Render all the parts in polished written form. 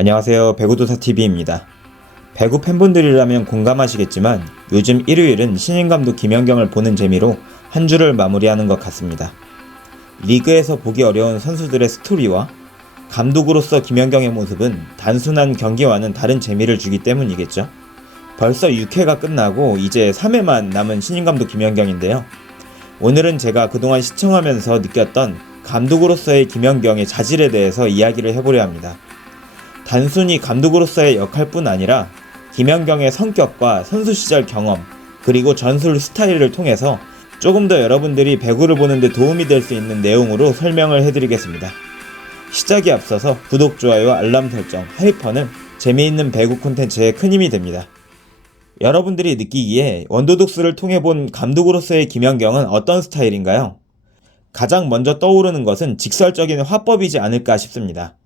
안녕하세요. 배구도사TV입니다. 배구 팬분들이라면 공감하시겠지만 요즘 일요일은 신인감독 김연경을 보는 재미로 한 주를 마무리하는 것 같습니다. 리그에서 보기 어려운 선수들의 스토리와 감독으로서 김연경의 모습은 단순한 경기와는 다른 재미를 주기 때문이겠죠. 벌써 6회가 끝나고 이제 3회만 남은 신인감독 김연경인데요. 오늘은 제가 그동안 시청하면서 느꼈던 감독으로서의 김연경의 자질에 대해서 이야기를 해보려 합니다. 단순히 감독으로서의 역할뿐 아니라 김연경의 성격과 선수 시절 경험 그리고 전술 스타일을 통해서 조금 더 여러분들이 배구를 보는데 도움이 될 수 있는 내용으로 설명을 해드리겠습니다. 시작에 앞서서 구독, 좋아요, 알람 설정, 하이퍼는 재미있는 배구 콘텐츠에 큰 힘이 됩니다. 여러분들이 느끼기에 원더독스를 통해 본 감독으로서의 김연경은 어떤 스타일인가요? 가장 먼저 떠오르는 것은 직설적인 화법이지 않을까 싶습니다.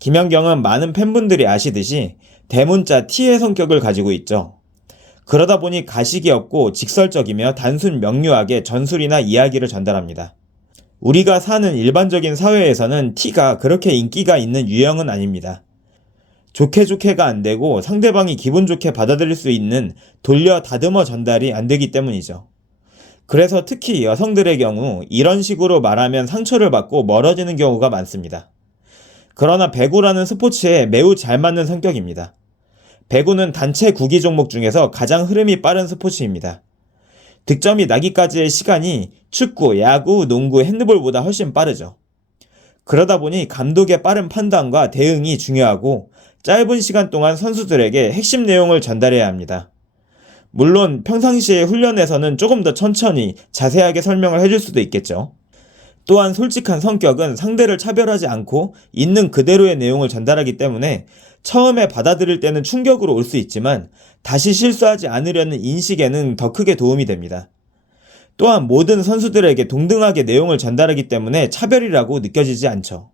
김연경은 많은 팬분들이 아시듯이 대문자 T의 성격을 가지고 있죠. 그러다 보니 가식이 없고 직설적이며 단순 명료하게 전술이나 이야기를 전달합니다. 우리가 사는 일반적인 사회에서는 T가 그렇게 인기가 있는 유형은 아닙니다. 좋게가 안 되고 상대방이 기분 좋게 받아들일 수 있는 돌려 다듬어 전달이 안 되기 때문이죠. 그래서 특히 여성들의 경우 이런 식으로 말하면 상처를 받고 멀어지는 경우가 많습니다. 그러나 배구라는 스포츠에 매우 잘 맞는 성격입니다. 배구는 단체 구기 종목 중에서 가장 흐름이 빠른 스포츠입니다. 득점이 나기까지의 시간이 축구, 야구, 농구, 핸드볼보다 훨씬 빠르죠. 그러다 보니 감독의 빠른 판단과 대응이 중요하고 짧은 시간 동안 선수들에게 핵심 내용을 전달해야 합니다. 물론 평상시에 훈련에서는 조금 더 천천히 자세하게 설명을 해줄 수도 있겠죠. 또한 솔직한 성격은 상대를 차별하지 않고 있는 그대로의 내용을 전달하기 때문에 처음에 받아들일 때는 충격으로 올 수 있지만 다시 실수하지 않으려는 인식에는 더 크게 도움이 됩니다. 또한 모든 선수들에게 동등하게 내용을 전달하기 때문에 차별이라고 느껴지지 않죠.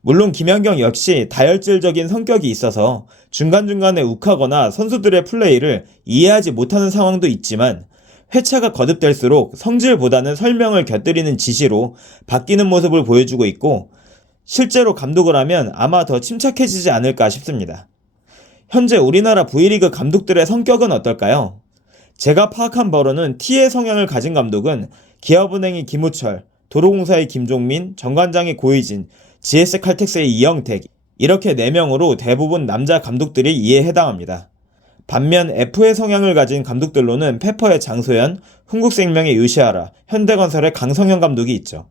물론 김연경 역시 다혈질적인 성격이 있어서 중간중간에 욱하거나 선수들의 플레이를 이해하지 못하는 상황도 있지만 회차가 거듭될수록 성질보다는 설명을 곁들이는 지시로 바뀌는 모습을 보여주고 있고 실제로 감독을 하면 아마 더 침착해지지 않을까 싶습니다. 현재 우리나라 V리그 감독들의 성격은 어떨까요? 제가 파악한 바로는 T의 성향을 가진 감독은 기업은행의 김우철, 도로공사의 김종민, 정관장의 고의진, GS칼텍스의 이영택 이렇게 4명으로 대부분 남자 감독들이 이에 해당합니다. 반면 F의 성향을 가진 감독들로는 페퍼의 장소연, 흥국생명의 요시하라, 현대건설의 강성현 감독이 있죠.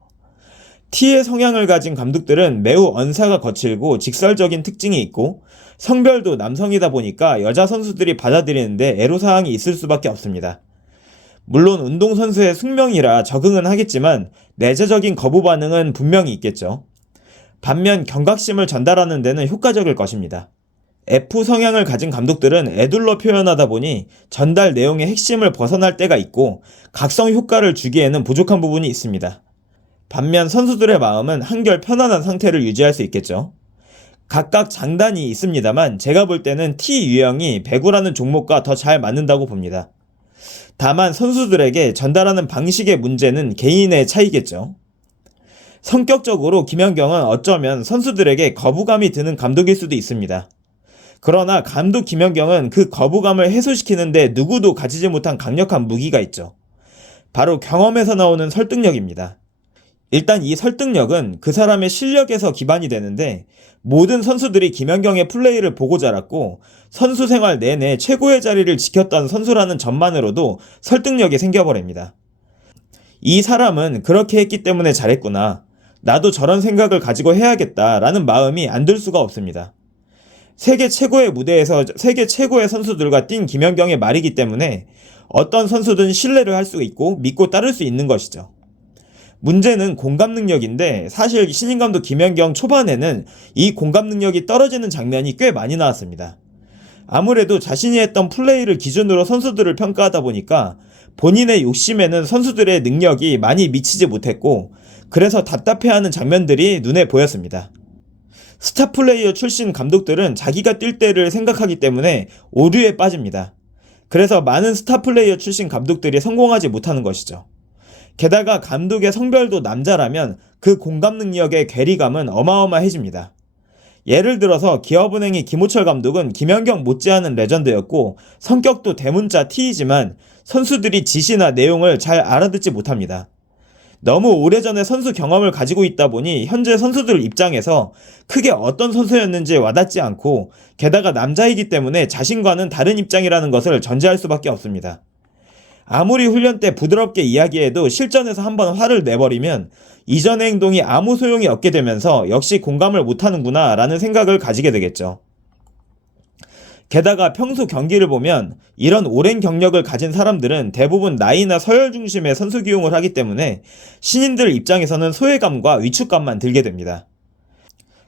T의 성향을 가진 감독들은 매우 언사가 거칠고 직설적인 특징이 있고 성별도 남성이다 보니까 여자 선수들이 받아들이는데 애로사항이 있을 수밖에 없습니다. 물론 운동선수의 숙명이라 적응은 하겠지만 내재적인 거부 반응은 분명히 있겠죠. 반면 경각심을 전달하는 데는 효과적일 것입니다. F 성향을 가진 감독들은 애둘러 표현하다 보니 전달 내용의 핵심을 벗어날 때가 있고 각성 효과를 주기에는 부족한 부분이 있습니다. 반면 선수들의 마음은 한결 편안한 상태를 유지할 수 있겠죠. 각각 장단이 있습니다만 제가 볼 때는 T 유형이 배구라는 종목과 더 잘 맞는다고 봅니다. 다만 선수들에게 전달하는 방식의 문제는 개인의 차이겠죠. 성격적으로 김연경은 어쩌면 선수들에게 거부감이 드는 감독일 수도 있습니다. 그러나 감독 김연경은 그 거부감을 해소시키는데 누구도 가지지 못한 강력한 무기가 있죠. 바로 경험에서 나오는 설득력입니다. 일단 이 설득력은 그 사람의 실력에서 기반이 되는데 모든 선수들이 김연경의 플레이를 보고 자랐고 선수 생활 내내 최고의 자리를 지켰던 선수라는 점만으로도 설득력이 생겨버립니다. 이 사람은 그렇게 했기 때문에 잘했구나. 나도 저런 생각을 가지고 해야겠다라는 마음이 안 들 수가 없습니다. 세계 최고의 무대에서 세계 최고의 선수들과 뛴 김연경의 말이기 때문에 어떤 선수든 신뢰를 할 수 있고 믿고 따를 수 있는 것이죠. 문제는 공감 능력인데 사실 신인감독 김연경 초반에는 이 공감 능력이 떨어지는 장면이 꽤 많이 나왔습니다. 아무래도 자신이 했던 플레이를 기준으로 선수들을 평가하다 보니까 본인의 욕심에는 선수들의 능력이 많이 미치지 못했고 그래서 답답해하는 장면들이 눈에 보였습니다. 스타 플레이어 출신 감독들은 자기가 뛸 때를 생각하기 때문에 오류에 빠집니다. 그래서 많은 스타 플레이어 출신 감독들이 성공하지 못하는 것이죠. 게다가 감독의 성별도 남자라면 그 공감 능력의 괴리감은 어마어마해집니다. 예를 들어서 기업은행의 김호철 감독은 김연경 못지않은 레전드였고 성격도 대문자 T이지만 선수들이 지시나 내용을 잘 알아듣지 못합니다. 너무 오래전에 선수 경험을 가지고 있다 보니 현재 선수들 입장에서 크게 어떤 선수였는지 와닿지 않고 게다가 남자이기 때문에 자신과는 다른 입장이라는 것을 전제할 수밖에 없습니다. 아무리 훈련 때 부드럽게 이야기해도 실전에서 한번 화를 내버리면 이전의 행동이 아무 소용이 없게 되면서 역시 공감을 못하는구나 라는 생각을 가지게 되겠죠. 게다가 평소 경기를 보면 이런 오랜 경력을 가진 사람들은 대부분 나이나 서열 중심의 선수 기용을 하기 때문에 신인들 입장에서는 소외감과 위축감만 들게 됩니다.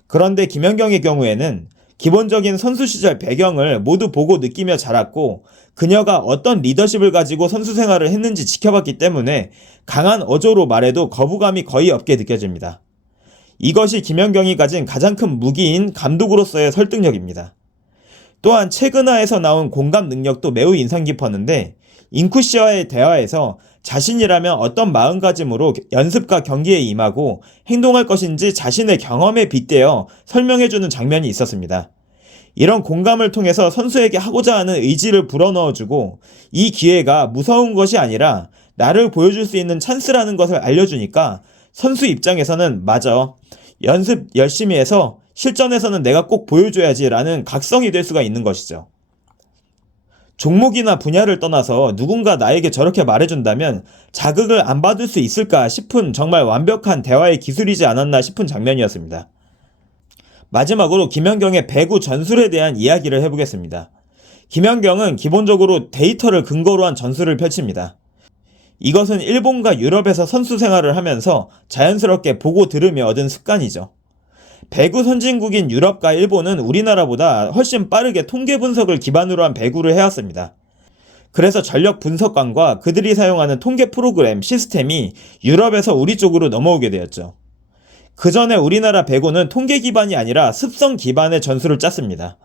그런데 김연경의 경우에는 기본적인 선수 시절 배경을 모두 보고 느끼며 자랐고 그녀가 어떤 리더십을 가지고 선수 생활을 했는지 지켜봤기 때문에 강한 어조로 말해도 거부감이 거의 없게 느껴집니다. 이것이 김연경이 가진 가장 큰 무기인 감독으로서의 설득력입니다. 또한 최근화에서 나온 공감 능력도 매우 인상 깊었는데 잉쿠 씨와의 대화에서 자신이라면 어떤 마음가짐으로 연습과 경기에 임하고 행동할 것인지 자신의 경험에 빗대어 설명해주는 장면이 있었습니다. 이런 공감을 통해서 선수에게 하고자 하는 의지를 불어넣어주고 이 기회가 무서운 것이 아니라 나를 보여줄 수 있는 찬스라는 것을 알려주니까 선수 입장에서는 맞아, 연습 열심히 해서 실전에서는 내가 꼭 보여줘야지 라는 각성이 될 수가 있는 것이죠. 종목이나 분야를 떠나서 누군가 나에게 저렇게 말해준다면 자극을 안 받을 수 있을까 싶은 정말 완벽한 대화의 기술이지 않았나 싶은 장면이었습니다. 마지막으로 김연경의 배구 전술에 대한 이야기를 해보겠습니다. 김연경은 기본적으로 데이터를 근거로 한 전술을 펼칩니다. 이것은 일본과 유럽에서 선수 생활을 하면서 자연스럽게 보고 들으며 얻은 습관이죠. 배구 선진국인 유럽과 일본은 우리나라보다 훨씬 빠르게 통계 분석을 기반으로 한 배구를 해왔습니다. 그래서 전력 분석관과 그들이 사용하는 통계 프로그램, 시스템이 유럽에서 우리 쪽으로 넘어오게 되었죠. 그 전에 우리나라 배구는 통계 기반이 아니라 습성 기반의 전술을 짰습니다.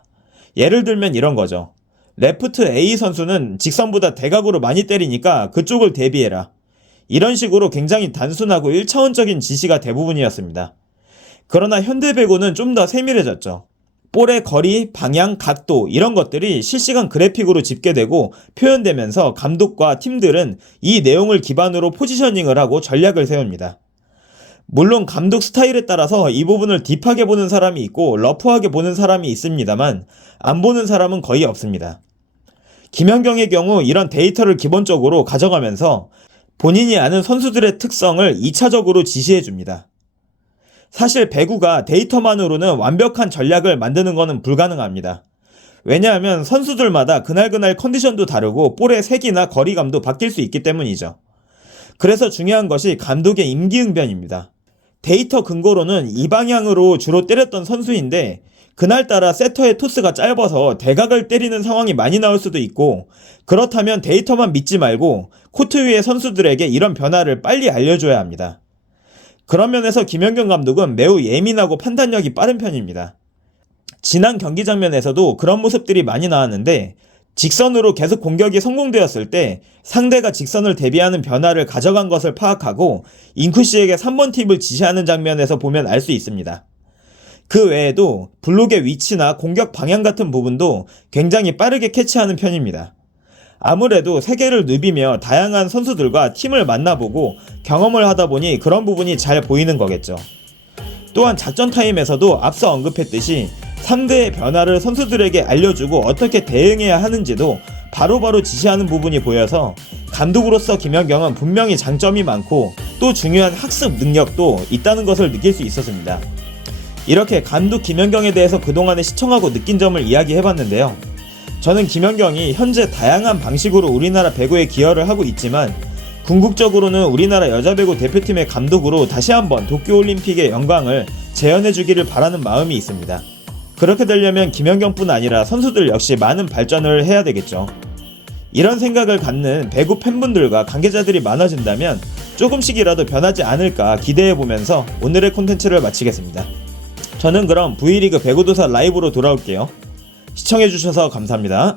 예를 들면 이런 거죠. 레프트 A 선수는 직선보다 대각으로 많이 때리니까 그쪽을 대비해라. 이런 식으로 굉장히 단순하고 1차원적인 지시가 대부분이었습니다. 그러나 현대배구는 좀 더 세밀해졌죠. 볼의 거리, 방향, 각도 이런 것들이 실시간 그래픽으로 집계되고 표현되면서 감독과 팀들은 이 내용을 기반으로 포지셔닝을 하고 전략을 세웁니다. 물론 감독 스타일에 따라서 이 부분을 딥하게 보는 사람이 있고 러프하게 보는 사람이 있습니다만 안 보는 사람은 거의 없습니다. 김연경의 경우 이런 데이터를 기본적으로 가져가면서 본인이 아는 선수들의 특성을 2차적으로 지시해줍니다. 사실 배구가 데이터만으로는 완벽한 전략을 만드는 것은 불가능합니다. 왜냐하면 선수들마다 그날 컨디션도 다르고 볼의 색이나 거리감도 바뀔 수 있기 때문이죠. 그래서 중요한 것이 감독의 임기응변입니다. 데이터 근거로는 이 방향으로 주로 때렸던 선수인데 그날따라 세터의 토스가 짧아서 대각을 때리는 상황이 많이 나올 수도 있고 그렇다면 데이터만 믿지 말고 코트 위의 선수들에게 이런 변화를 빨리 알려줘야 합니다. 그런 면에서 김연경 감독은 매우 예민하고 판단력이 빠른 편입니다. 지난 경기 장면에서도 그런 모습들이 많이 나왔는데 직선으로 계속 공격이 성공되었을 때 상대가 직선을 대비하는 변화를 가져간 것을 파악하고 잉쿠 씨에게 3번 팁을 지시하는 장면에서 보면 알 수 있습니다. 그 외에도 블록의 위치나 공격 방향 같은 부분도 굉장히 빠르게 캐치하는 편입니다. 아무래도 세계를 누비며 다양한 선수들과 팀을 만나보고 경험을 하다 보니 그런 부분이 잘 보이는 거겠죠. 또한 작전 타임에서도 앞서 언급했듯이 상대의 변화를 선수들에게 알려주고 어떻게 대응해야 하는지도 바로바로 지시하는 부분이 보여서 감독으로서 김연경은 분명히 장점이 많고 또 중요한 학습 능력도 있다는 것을 느낄 수 있었습니다. 이렇게 감독 김연경에 대해서 그동안에 시청하고 느낀 점을 이야기해봤는데요. 저는 김연경이 현재 다양한 방식으로 우리나라 배구에 기여를 하고 있지만 궁극적으로는 우리나라 여자배구 대표팀의 감독으로 다시 한번 도쿄올림픽의 영광을 재현해주기를 바라는 마음이 있습니다. 그렇게 되려면 김연경뿐 아니라 선수들 역시 많은 발전을 해야 되겠죠. 이런 생각을 갖는 배구 팬분들과 관계자들이 많아진다면 조금씩이라도 변하지 않을까 기대해보면서 오늘의 콘텐츠를 마치겠습니다. 저는 그럼 V리그 배구도사 라이브로 돌아올게요. 시청해주셔서 감사합니다.